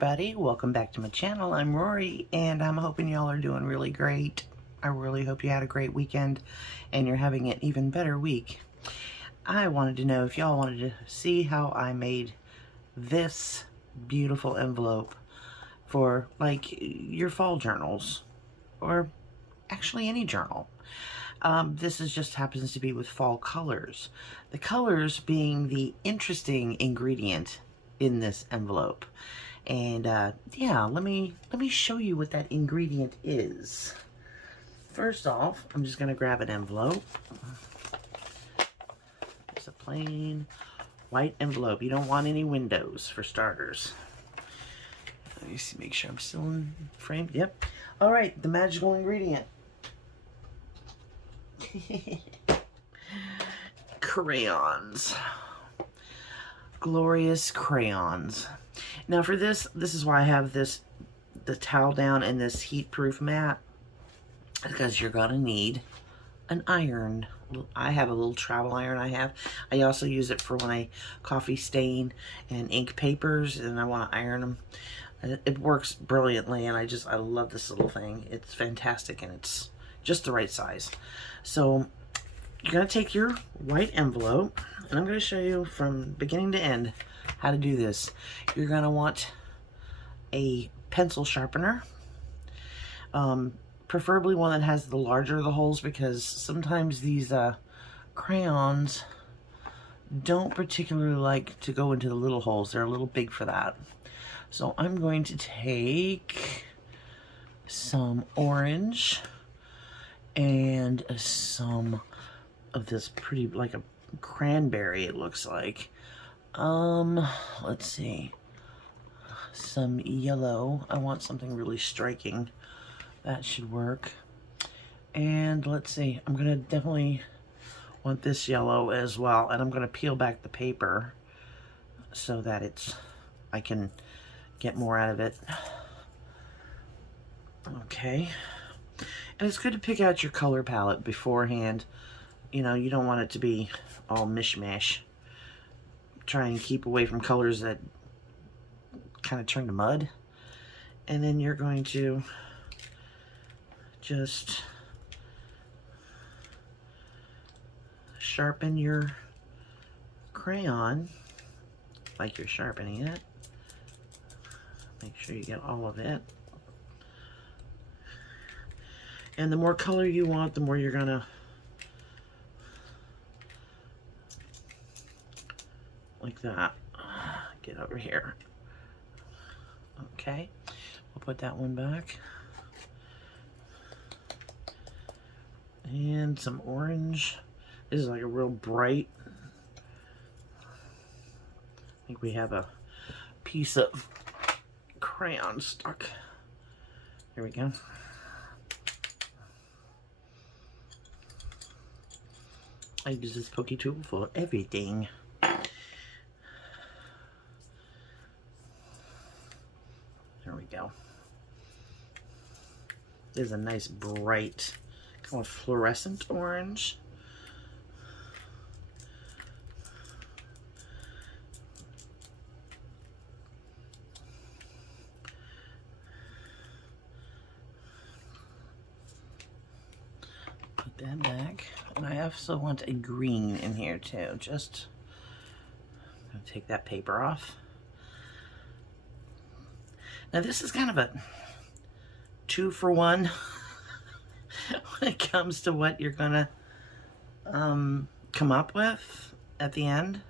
everybody, welcome back to my channel. I'm Rory and I'm hoping y'all are doing really great. I really hope you had a great weekend and you're having an even better week. I wanted to know if y'all wanted to see how I made this beautiful envelope for like your fall journals or actually any journal. This just happens to be with fall colors. The colors being the interesting ingredient in this envelope. And yeah, let me show you what that ingredient is. First off, I'm just gonna grab an envelope. It's a plain white envelope. You don't want any windows for starters. Let me see, make sure I'm still in frame. Yep. All right, the magical ingredient. Crayons. Glorious crayons. Now for this is why I have the towel down and this heat-proof mat, because you're gonna need an iron. I have a little travel iron I also use it for when I coffee stain and ink papers and I want to iron them. It works brilliantly and I love this little thing. It's fantastic and it's just the right size. So you're gonna take your white envelope and I'm gonna show you from beginning to end how to do this. You're gonna want a pencil sharpener, preferably one that has the larger of the holes, because sometimes these crayons don't particularly like to go into the little holes. They're a little big for that. So I'm going to take some orange and some of this pretty, like a cranberry it looks like. Let's see, some yellow. I want something really striking. That should work. And let's see, I'm gonna definitely want this yellow as well, and I'm gonna peel back the paper so that I can get more out of it. Okay, and it's good to pick out your color palette beforehand. You know, you don't want it to be all mishmash. Try and keep away from colors that kind of turn to mud. And then you're going to just sharpen your crayon like you're sharpening it. Make sure you get all of it. And the more color you want, the more you're gonna like that. Get over here. Okay, we'll put that one back. And some orange. This is like a real bright. I think we have a piece of crayon stuck. Here we go. I use this pokey tool for everything. There we go. There's a nice bright kind of fluorescent orange. Put that back. And I also want a green in here too. Just I'm gonna take that paper off. Now this is kind of a 2-for-1 when it comes to what you're gonna come up with at the end,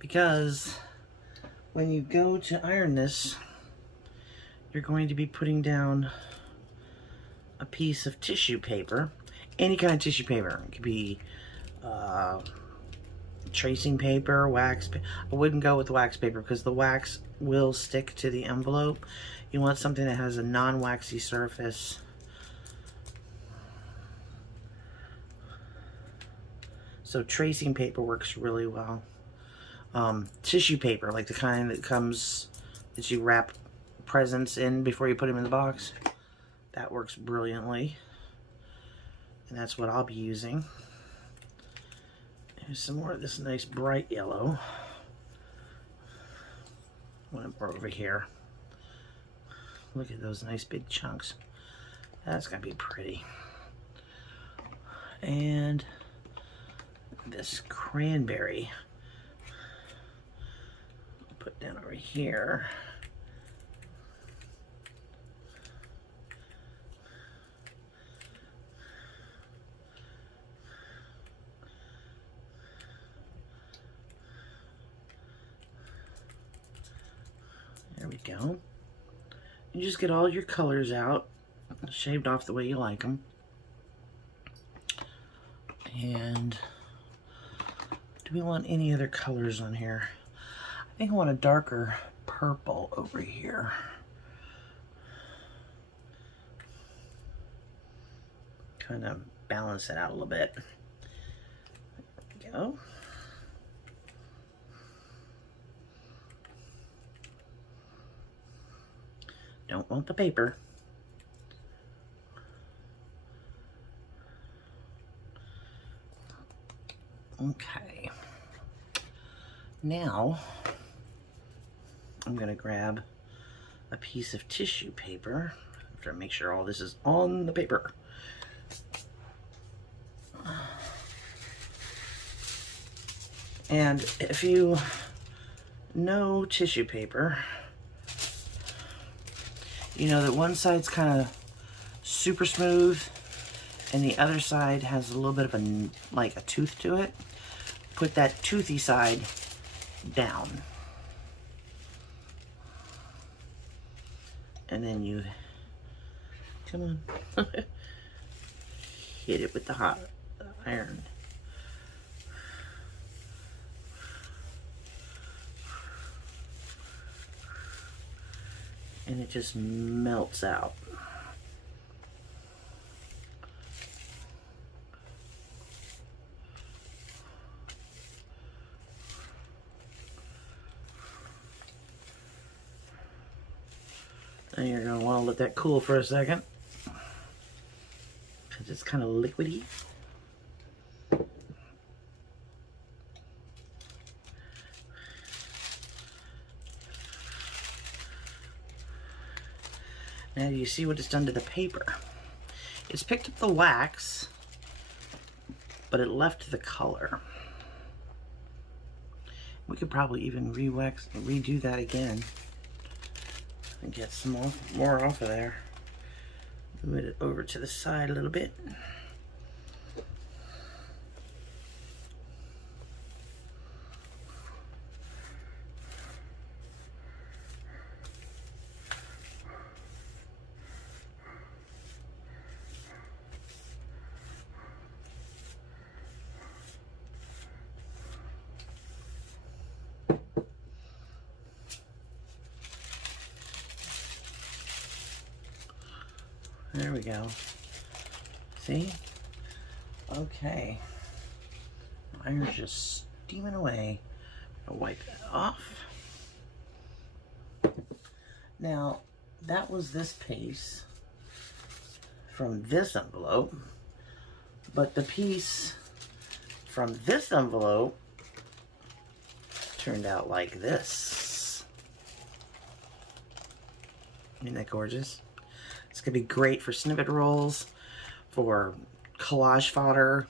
because when you go to iron this, you're going to be putting down a piece of tissue paper, any kind of tissue paper. It could be tracing paper, wax. I wouldn't go with wax paper because the wax will stick to the envelope. You want something that has a non-waxy surface. So tracing paper works really well. Tissue paper, like the kind that comes, that you wrap presents in before you put them in the box, that works brilliantly. And that's what I'll be using. Here's some more of this nice bright yellow. One more over here. Look at those nice big chunks. That's gonna be pretty. And this cranberry, I'll put down over here. There we go. You just get all your colors out, shaved off the way you like them. And do we want any other colors on here? I think I want a darker purple over here. Kind of balance it out a little bit. There we go. Don't want the paper. Okay. Now, I'm going to grab a piece of tissue paper. After I make sure all this is on the paper. And if you know tissue paper, you know that one side's kind of super smooth and the other side has a little bit of a, like a tooth to it. Put that toothy side down. And then you, come on, hit it with the hot iron. And it just melts out. And you're going to want to let that cool for a second, because it's kind of liquidy. Now you see what it's done to the paper. It's picked up the wax, but it left the color. We could probably even redo that again and get some more off of there. Move it over to the side a little bit. There we go. See? Okay. Iron's just steaming away. I'll wipe that off. Now, that was this piece from this envelope, but the piece from this envelope turned out like this. Isn't that gorgeous? It's going to be great for snippet rolls, for collage fodder,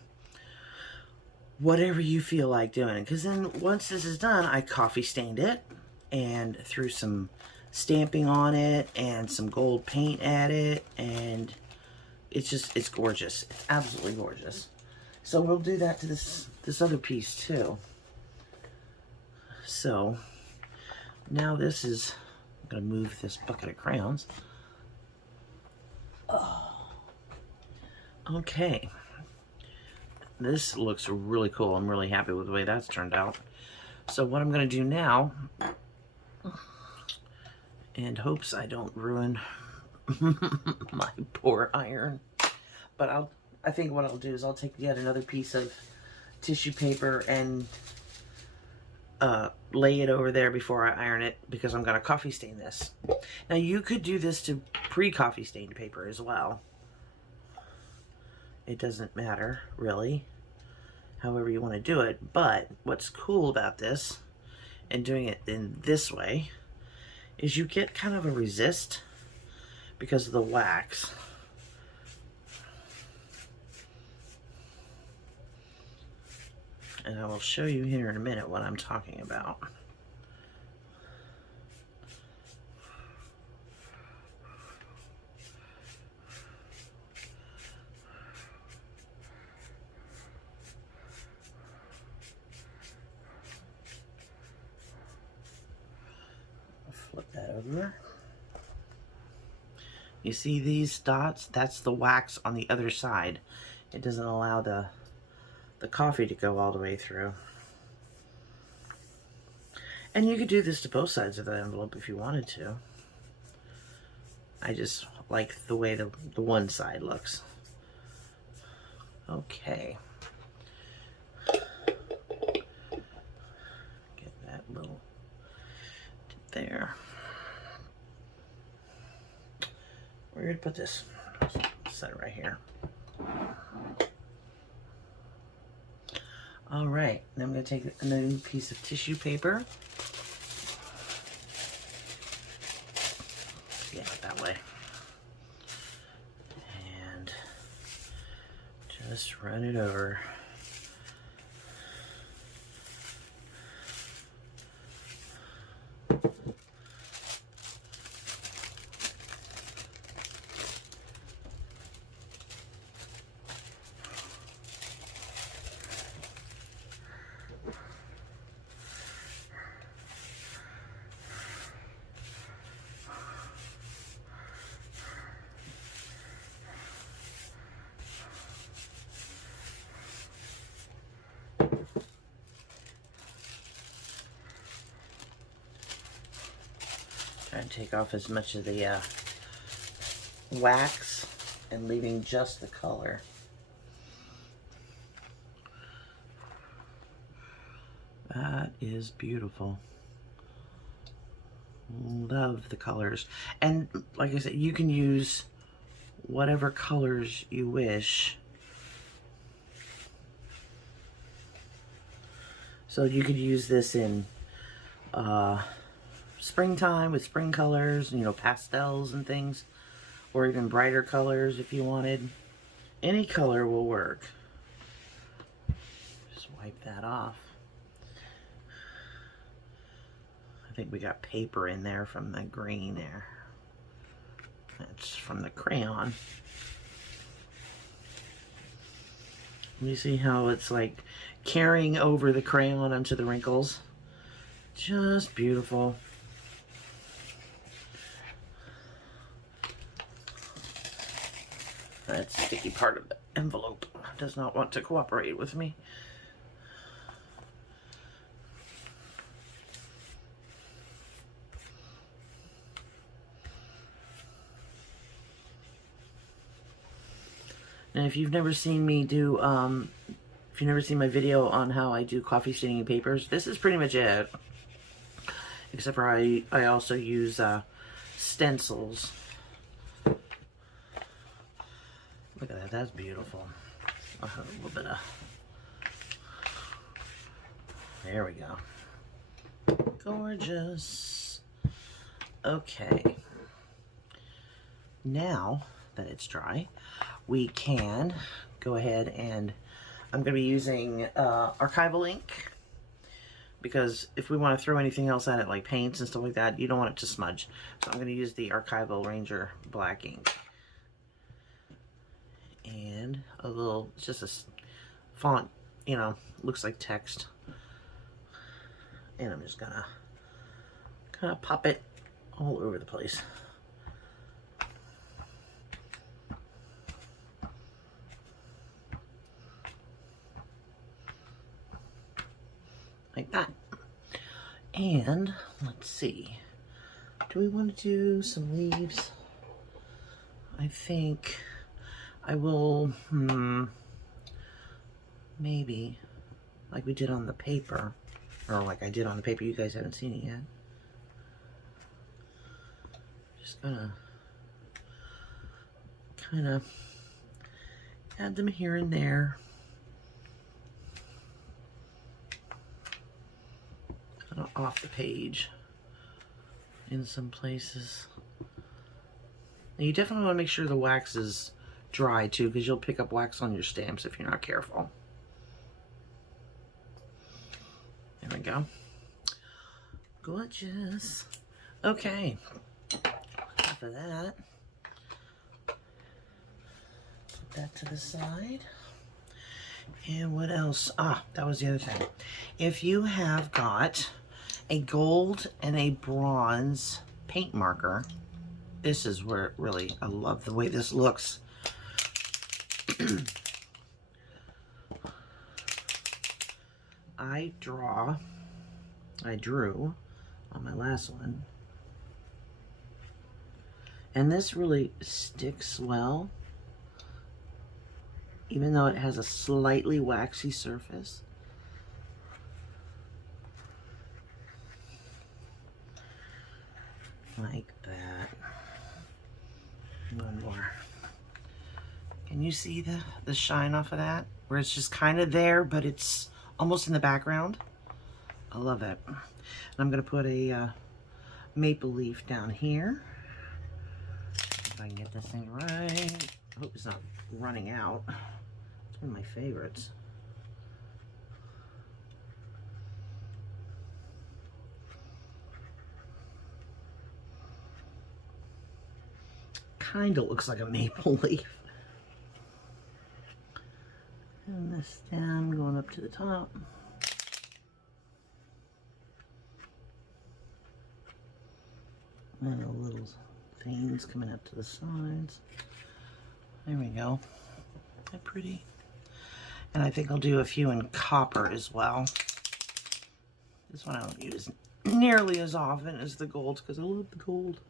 whatever you feel like doing. Because then once this is done, I coffee stained it and threw some stamping on it and some gold paint at it. And it's gorgeous. It's absolutely gorgeous. So we'll do that to this other piece too. So now this is, I'm going to move this bucket of crayons. Okay, this looks really cool. I'm really happy with the way that's turned out. So what I'm going to do now, in hopes I don't ruin my poor iron, but I think what I'll do is I'll take yet another piece of tissue paper and lay it over there before I iron it, because I'm going to coffee stain this. Now you could do this to pre-coffee stained paper as well. It doesn't matter, really, however you want to do it. But what's cool about this, and doing it in this way, is you get kind of a resist because of the wax. And I will show you here in a minute what I'm talking about. Flip that over. You see these dots? That's the wax on the other side. It doesn't allow the coffee to go all the way through. And you could do this to both sides of the envelope if you wanted to. I just like the way the one side looks. Okay. Get that little there. We're going to put this, set it right here. All right, now I'm going to take a new piece of tissue paper. Yeah, that way. And just run it over. Try and take off as much of the wax and leaving just the color. That is beautiful. Love the colors. And like I said, you can use whatever colors you wish. So you could use this in springtime with spring colors, you know, pastels and things, or even brighter colors if you wanted. Any color will work. Just wipe that off. I think we got paper in there from the green there. That's from the crayon. You see how it's like carrying over the crayon onto the wrinkles? Just beautiful. That sticky part of the envelope does not want to cooperate with me. And if you've never seen me do, if you've never seen my video on how I do coffee staining papers, this is pretty much it. Except for I also use stencils. Look at that, that's beautiful. I'll have a little bit of, there we go. Gorgeous. Okay. Now that it's dry, we can go ahead and I'm going to be using archival ink, because if we want to throw anything else at it like paints and stuff like that, you don't want it to smudge. So I'm going to use the Archival Ranger black ink. And a little, it's just a font, you know, looks like text. And I'm just gonna kind of pop it all over the place. Like that. And let's see, do we want to do some leaves? I think I will, maybe, like we did on the paper, or like I did on the paper, you guys haven't seen it yet. Just gonna kind of add them here and there. Kind of off the page in some places. Now you definitely want to make sure the wax is dry too, because you'll pick up wax on your stamps if you're not careful. There we go. Gorgeous. Okay, enough of that. Put that to the side. And what else? Ah, that was the other thing. If you have got a gold and a bronze paint marker, this is where really, I love the way this looks. I drew on my last one, and this really sticks well, even though it has a slightly waxy surface. Like that. One more. Can you see the shine off of that? Where it's just kind of there, but it's almost in the background. I love it. And I'm going to put a maple leaf down here. If I can get this thing right. I hope it's not running out. It's one of my favorites. Kind of looks like a maple leaf. And the stem going up to the top. And the little veins coming up to the sides. There we go. They're pretty. And I think I'll do a few in copper as well. This one I don't use nearly as often as the gold because I love the gold.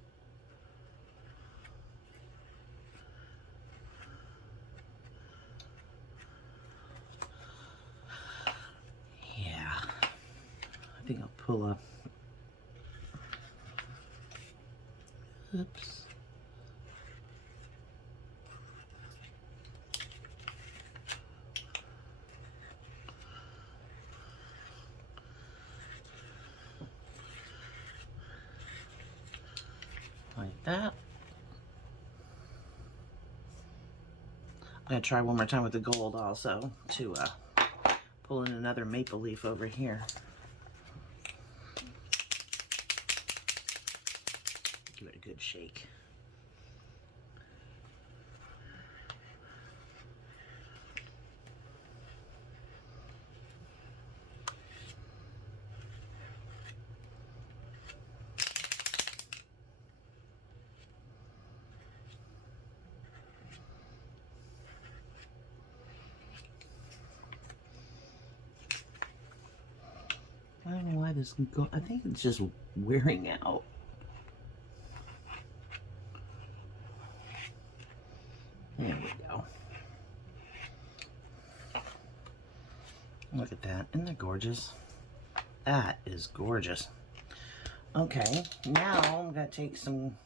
Yeah. I think I'll pull a... Oops. Like that. I'm going to try one more time with the gold also to pull in another maple leaf over here. Give it a good shake. I don't know why this can go. I think it's just wearing out. There we go. Look at that. Isn't that gorgeous? That is gorgeous. Okay, now I'm going to take some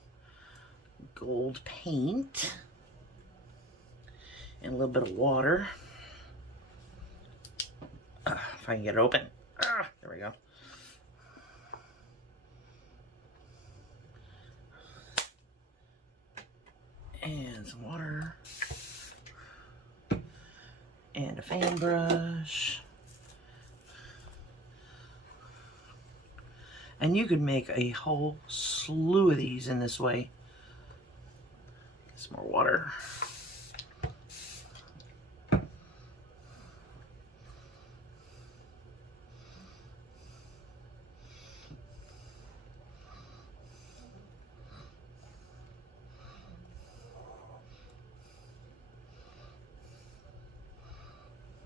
gold paint and a little bit of water. If I can get it open. There we go. And some water. And a fan brush. And you could make a whole slew of these in this way. Some more water.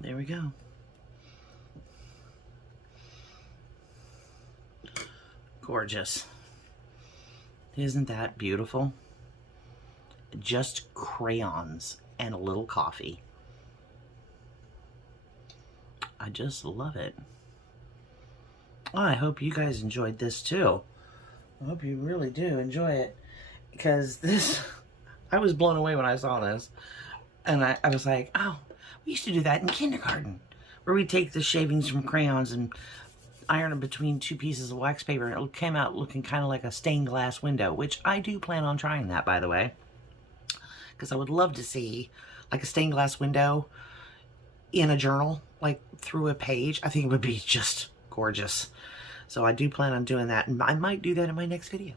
There we go. Gorgeous. Isn't that beautiful? Just crayons and a little coffee. I just love it. Well, I hope you guys enjoyed this too. I hope you really do enjoy it, because this, I was blown away when I saw this, and I was like, oh, we used to do that in kindergarten, where we take the shavings from crayons and iron them between two pieces of wax paper, and it came out looking kind of like a stained glass window, which I do plan on trying that, by the way. because I would love to see like a stained glass window in a journal, like through a page. I think it would be just gorgeous. So I do plan on doing that, and I might do that in my next video.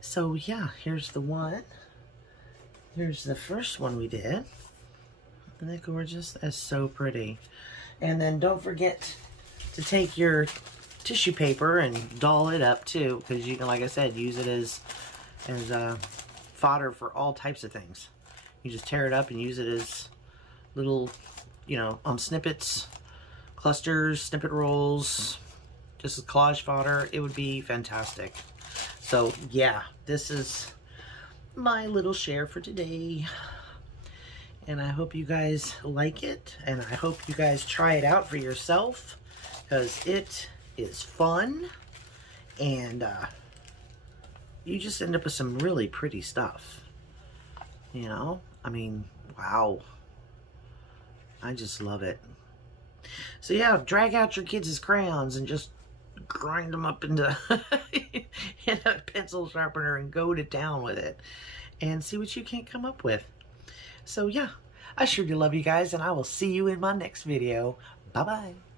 So yeah, here's the one. Here's the first one we did. Isn't that gorgeous? That's so pretty. And then don't forget to take your tissue paper and doll it up too, because you can, like I said, use it as fodder for all types of things. You just tear it up and use it as little, you know, snippets, clusters, snippet rolls, just as collage fodder. It would be fantastic. So yeah, this is my little share for today. And I hope you guys like it, and I hope you guys try it out for yourself, because it is fun, and you just end up with some really pretty stuff. You know, I mean, wow. I just love it. So yeah, drag out your kids' crayons and just grind them up into in a pencil sharpener and go to town with it and see what you can come up with. So yeah, I sure do love you guys, and I will see you in my next video. Bye-bye.